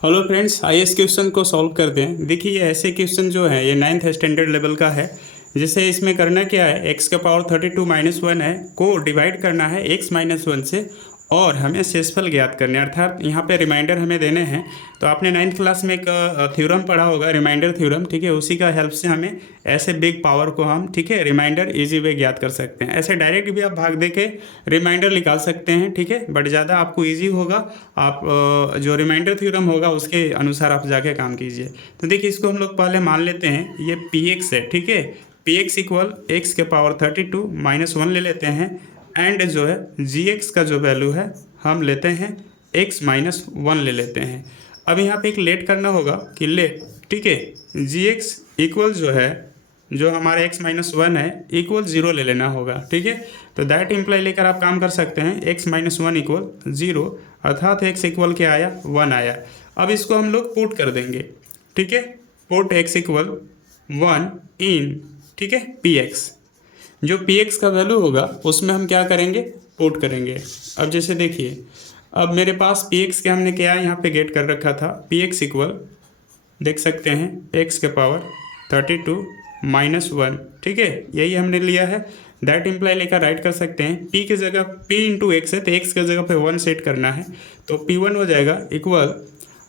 Hello friends, आइए इस question को सॉल्व करते हैं। देखिए, ये ऐसे क्वेश्चन जो है ये 9th स्टैंडर्ड लेवल का है। जैसे इसमें करना क्या है, x का पावर 32 माइनस 1 है को डिवाइड करना है x माइनस 1 से, और हमें शेषफल ज्ञात करने हैं, अर्थात यहाँ पे रिमाइंडर हमें देने हैं। तो आपने 9th क्लास में एक थ्योरम पढ़ा होगा, रिमाइंडर थ्योरम, ठीक है। उसी का हेल्प से हमें ऐसे बिग पावर को हम, ठीक है, रिमाइंडर इजी वे ज्ञात कर सकते हैं। ऐसे डायरेक्ट भी आप भाग दे के रिमाइंडर निकाल सकते हैं, ठीक है, बट ज़्यादा आपको ईजी होगा। आप जो रिमाइंडर थ्योरम होगा उसके अनुसार आप जाके काम कीजिए। तो देखिए, इसको हम लोग पहले मान लेते हैं ये पी एक्स है, ठीक है। पी एक्स इक्वल एक्स के पावर 32 माइनस 1 ले लेते हैं, एंड जो है जी एक्स का जो वैल्यू है हम लेते हैं एक्स माइनस 1 ले लेते हैं। अब यहाँ पे एक लेट करना होगा कि लेट, ठीक है, जी एक्स इक्वल जो है जो हमारे x माइनस 1 है इक्वल 0 ले लेना होगा, ठीक है। तो दैट इम्प्लाई लेकर आप काम कर सकते हैं, x माइनस 1 इक्वल 0, अर्थात x इक्वल क्या आया, 1 आया। अब इसको हम लोग पुट कर देंगे, ठीक है। पुट x इक्वल 1 इन, ठीक है, पी एक्स। जो पी एक्स का वैल्यू होगा उसमें हम क्या करेंगे, पुट करेंगे। अब जैसे देखिए, अब मेरे पास पी एक्स के हमने क्या यहाँ पे गेट कर रखा था, पी एक्स इक्वल देख सकते हैं x के पावर 32 माइनस 1, ठीक है, यही हमने लिया है। दैट इम्प्लाई लेकर राइट कर सकते हैं, p की जगह p इंटू एक्स है तो x की जगह पे 1 सेट करना है, तो p1 हो जाएगा इक्वल,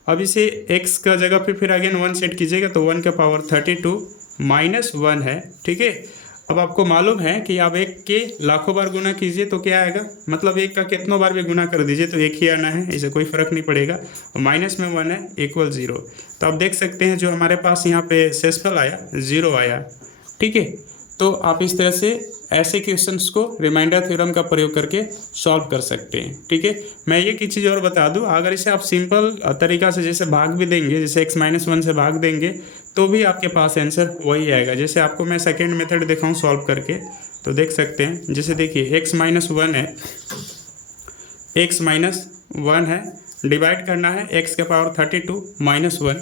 अब इसे x का जगह पे फिर अगेन 1 सेट कीजिएगा तो 1 का पावर 32 माइनस 1 है, ठीक है। अब आपको मालूम है कि आप एक के लाखों बार गुना कीजिए तो क्या आएगा, मतलब एक का कितनों बार भी गुना कर दीजिए तो एक ही आना है, इसे कोई फ़र्क नहीं पड़ेगा। और माइनस में 1 है इक्वल 0। तो आप देख सकते हैं जो हमारे पास यहाँ पे शेषफल आया 0 आया, ठीक है। तो आप इस तरह से ऐसे क्वेश्चंस को रिमाइंडर थ्योरम का प्रयोग करके सॉल्व कर सकते हैं, ठीक है। मैं ये की चीज़ और बता दूं, अगर इसे आप सिंपल तरीका से जैसे भाग भी देंगे, जैसे x माइनस 1 से भाग देंगे तो भी आपके पास आंसर वही आएगा। जैसे आपको मैं सेकेंड मेथड दिखाऊं सॉल्व करके, तो देख सकते हैं, जैसे देखिए x माइनस 1 है, x माइनस 1 है, डिवाइड करना है x के पावर 32 माइनस 1।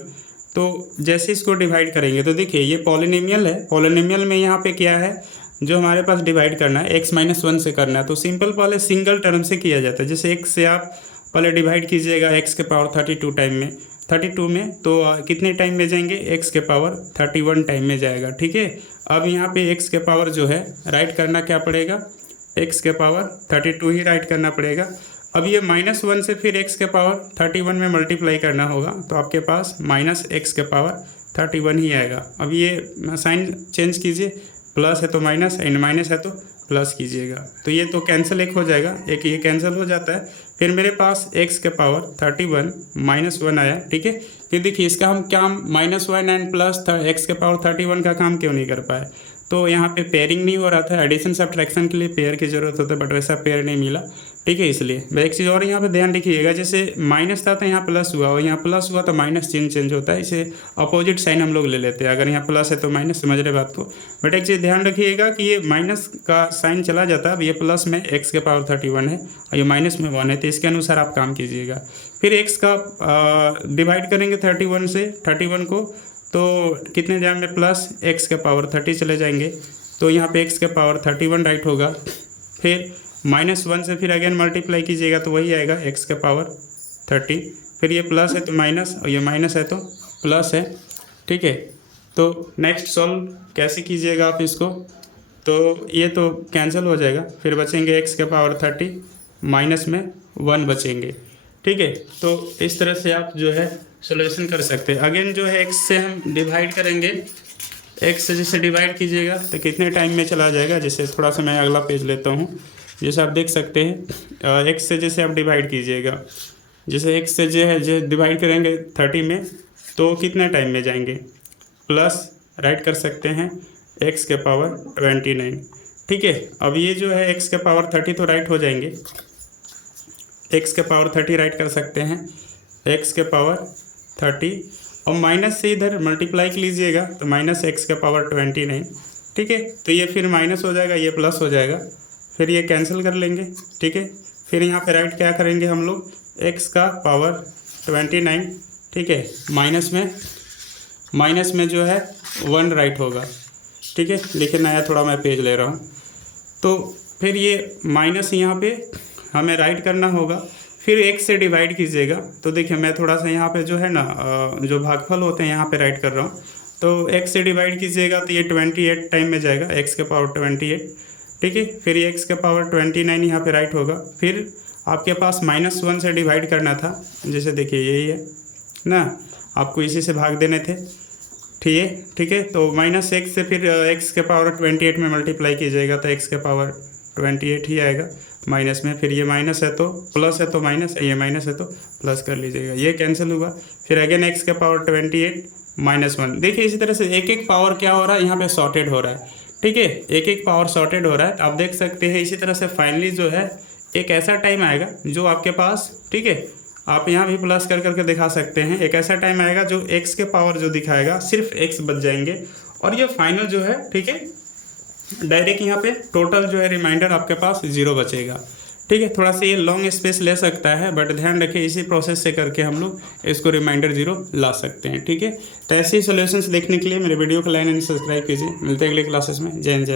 तो जैसे इसको डिवाइड करेंगे तो देखिए ये पॉलिनोमियल है, पॉलिनोमियल में यहाँ पे क्या है, जो हमारे पास डिवाइड करना है x माइनस 1 से करना है, तो सिंपल पहले सिंगल टर्म से किया जाता है। जैसे x से आप पहले डिवाइड कीजिएगा x के पावर 32 टाइम में, 32 में, तो कितने टाइम में जाएंगे, x के पावर 31 टाइम में जाएगा, ठीक है। अब यहाँ पे x के पावर जो है राइट करना क्या पड़ेगा, x के पावर 32 ही राइट करना पड़ेगा। अब ये माइनस 1 से फिर x के पावर 31 में मल्टीप्लाई करना होगा, तो आपके पास माइनस x के पावर 31 ही आएगा। अब ये साइन चेंज कीजिए, प्लस है तो माइनस, एंड माइनस है तो प्लस कीजिएगा, तो ये तो कैंसिल एक हो जाएगा, एक ये कैंसिल हो जाता है। फिर मेरे पास x के पावर 31 माइनस 1 आया, ठीक है। फिर देखिए इसका हम क्या माइनस 1 एंड प्लस था x के पावर 31 का काम क्यों नहीं कर पाए, तो यहाँ पे पेयरिंग नहीं हो रहा था। एडिशन सब्ट्रैक्शन के लिए पेयर की ज़रूरत होता है, बट वैसा पेयर नहीं मिला, ठीक है। इसलिए एक चीज़ और यहाँ पे ध्यान रखिएगा, जैसे माइनस था तो यहाँ प्लस हुआ, और यहाँ प्लस हुआ तो माइनस चेंज होता है, इसे अपोजिट साइन हम लोग ले लेते हैं। अगर यहाँ प्लस है तो माइनस, समझ रहे बात को। बट एक चीज़ ध्यान रखिएगा कि ये माइनस का साइन चला जाता है, अब ये प्लस में x के पावर 31 है और ये माइनस में 1 है, तो इसके अनुसार आप काम कीजिएगा। फिर x का डिवाइड करेंगे 31 से, 31 को, तो कितने जाएंगे, प्लस x के पावर 30 चले जाएंगे, तो यहाँ पे x के पावर 31 राइट होगा। फिर माइनस 1 से फिर अगेन मल्टीप्लाई कीजिएगा तो वही आएगा x के पावर 30। फिर ये प्लस है तो माइनस, और ये माइनस है तो प्लस है, ठीक है। तो नेक्स्ट सॉल्व कैसे कीजिएगा आप इसको, तो ये तो कैंसिल हो जाएगा, फिर बचेंगे x के पावर 30 माइनस में 1 बचेंगे, ठीक है। तो इस तरह से आप जो है सोल्यूशन कर सकते हैं। अगेन जो है x से हम डिवाइड करेंगे, x से जैसे डिवाइड कीजिएगा तो कितने टाइम में चला जाएगा। जैसे थोड़ा सा मैं अगला पेज लेता हूँ, जैसे आप देख सकते हैं x से जैसे आप डिवाइड कीजिएगा, जैसे x से जो डिवाइड करेंगे 30 में तो कितने टाइम में जाएंगे, प्लस राइट कर सकते हैं x के पावर 29, ठीक है। अब ये जो है x के पावर 30 तो राइट हो जाएंगे, x के पावर 30 राइट कर सकते हैं, x के पावर 30, और माइनस से इधर मल्टीप्लाई लीजिएगा तो माइनस x के पावर 29, ठीक है। तो ये फिर माइनस हो जाएगा, ये प्लस हो जाएगा, फिर ये कैंसिल कर लेंगे, ठीक है। फिर यहाँ पे राइट क्या करेंगे हम लोग, x का पावर 29, ठीक है, माइनस में जो है 1 राइट होगा, ठीक है। लेकिन नया थोड़ा मैं पेज ले रहा हूँ, तो फिर ये माइनस यहाँ पे हमें राइट करना होगा, फिर x से डिवाइड कीजिएगा। तो देखिए मैं थोड़ा सा यहाँ पे जो है ना जो भागफल होते हैं यहाँ पे राइट कर रहा हूँ। तो x से डिवाइड कीजिएगा तो ये 28 टाइम में जाएगा, x के पावर 28, ठीक है। फिर ये x के पावर 29 यहाँ पे राइट होगा। फिर आपके पास -1 से डिवाइड करना था, जैसे देखिए यही है ना, आपको इसी से भाग देने थे, ठीक है। तो -1 से फिर x के पावर 28 में मल्टीप्लाई कीजिएगा तो x के पावर 28 ही आएगा माइनस में। फिर ये माइनस है तो प्लस है तो माइनस, ये माइनस है तो प्लस कर लीजिएगा, ये कैंसिल होगा। फिर अगेन x के पावर 28 -1। देखिए इसी तरह से एक एक पावर क्या हो रहा है यहाँ पे सॉर्टेड हो रहा है, ठीक है, एक एक पावर सॉर्टेड हो रहा है। आप देख सकते हैं इसी तरह से फाइनली जो है एक ऐसा टाइम आएगा जो आपके पास, ठीक है, आप यहाँ भी प्लस कर करके दिखा सकते हैं। एक ऐसा टाइम आएगा जो x के पावर जो दिखाएगा सिर्फ x बच जाएंगे और ये फाइनल जो है, ठीक है, डायरेक्ट यहाँ पे टोटल जो है रिमाइंडर आपके पास 0 बचेगा, ठीक है। थोड़ा सा ये लॉन्ग स्पेस ले सकता है बट ध्यान रखिए इसी प्रोसेस से करके हम लोग इसको रिमाइंडर 0 ला सकते हैं, ठीक है। तो ऐसे ही सॉल्यूशंस देखने के लिए मेरे वीडियो को लाइक एंड सब्सक्राइब कीजिए। मिलते हैं अगले क्लासेस में। जय हिंद, जय।